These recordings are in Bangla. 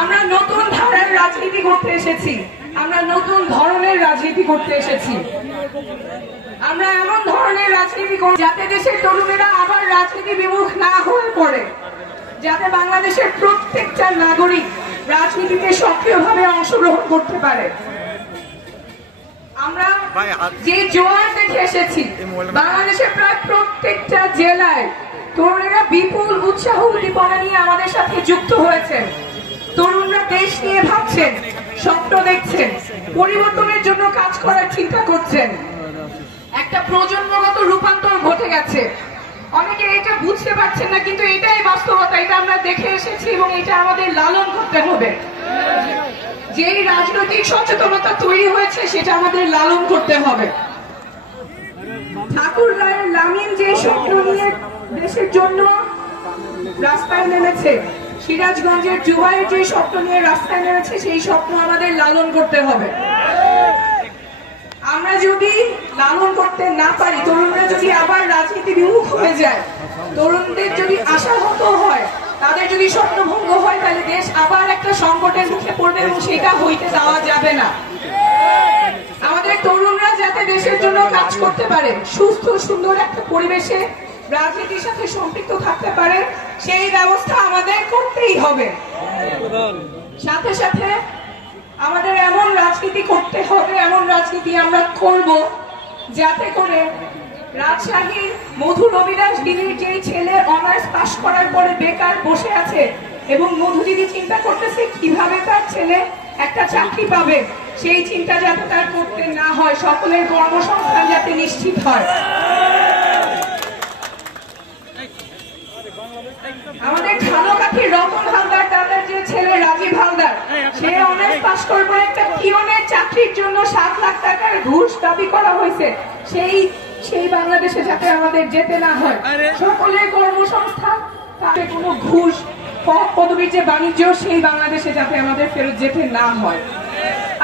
আমরা নতুন ধারার রাজনীতি করতে এসেছি, আমরা নতুন ধরনের রাজনীতি করতে এসেছি। আমরা এমন ধরনের রাজনীতি করব যাতে দেশের তরুণেরা আবার রাজনীতি বিমুখ না হয়ে পড়ে, যাতে বাংলাদেশের প্রত্যেকটা নাগরিক রাজনীতিতে সক্রিয়ভাবে অংশগ্রহণ করতে পারে। আমরা যে জোয়ার দেখে এসেছি, বাংলাদেশের প্রায় প্রত্যেকটা জেলায় তরুণেরা বিপুল উৎসাহ উদ্দীপনা নিয়ে আমাদের সাথে যুক্ত হয়েছেন। তরুণরা দেশ নিয়ে ভাবছেন, স্বপ্ন দেখছেন, পরিবর্তনের জন্য কাজ করার চিন্তা করছেন। একটা প্রজন্মগত রূপান্তর ঘটে গেছে। অনেকে এটা বুঝতে পারছেন না, কিন্তু এটাই বাস্তবতা। এটা আমরা দেখে এসেছি এবং এটা আমাদের লালন করতে হবে। যেই রাজনৈতিক সচেতনতা তৈরি হয়েছে সেটা আমাদের লালন করতে হবে। ঠাকুর রায়ের লামিন যে স্বপ্ন নিয়ে দেশের জন্য রাস্তায় নেমেছে, সিরাজগঞ্জের জুবাইর যে স্বপ্ন নিয়ে রাস্তায় নেমেছে, সেই স্বপ্ন আমাদের লালন করতে হবে। আমরা যদি লালন করতে না পারি, তরুণরা যদি আবার রাজনীতি বিমুখ হয়ে যায়, তরুণদের যদি আশাহত হয়, তাদের যদি স্বপ্নভঙ্গ হয়, তাহলে দেশ আবার একটা সংকটের মুখে পড়বে এবং সেটা হইতে দেওয়া যাবে না। আমাদের তরুণরা যাতে দেশের জন্য কাজ করতে পারে, সুস্থ সুন্দর একটা পরিবেশে রাজনীতির সাথে সম্পৃক্ত থাকতে পারে, সেই ব্যবস্থা আমাদের করতেই হবে। সাথে সাথে আমাদের এমন রাজনীতি করতে হবে, এমন রাজনীতি আমরা করব যাতে করে রাজশাহীর মধু রবিদাস দিদির যে ছেলে অনার্স পাশ করার পরে বেকার বসে আছে এবং মধু দিদি চিন্তা করতেছে কিভাবে তার ছেলে একটা চাকরি পাবে, সেই চিন্তা যাতে তার করতে না হয়, সকলের কর্মসংস্থান যাতে নিশ্চিত হয়। আমাদের ঝালকাঠির রতন হালদার দাদার যে ছেলে রাজীব হালদার, সে অনার্স পাশ করার পরে একটা পিয়নের চাকরির জন্য 7 লাখ টাকার ঘুষ দাবি করা হয়েছে। সেই বাংলাদেশে যাতে আমাদের যেতে না হয়, সকলের কর্মসংস্থান, তাতে কোনো ঘুষ পদবীর যে বাণিজ্য, সেই বাংলাদেশে যাতে আমাদের ফেরত যেতে না হয়।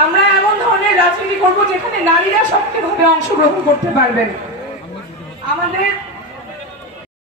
আমরা এমন ধরনের রাজনীতি করব যেখানে নারীরা সক্রিয়ভাবে অংশগ্রহণ করতে পারবেন। আমাদের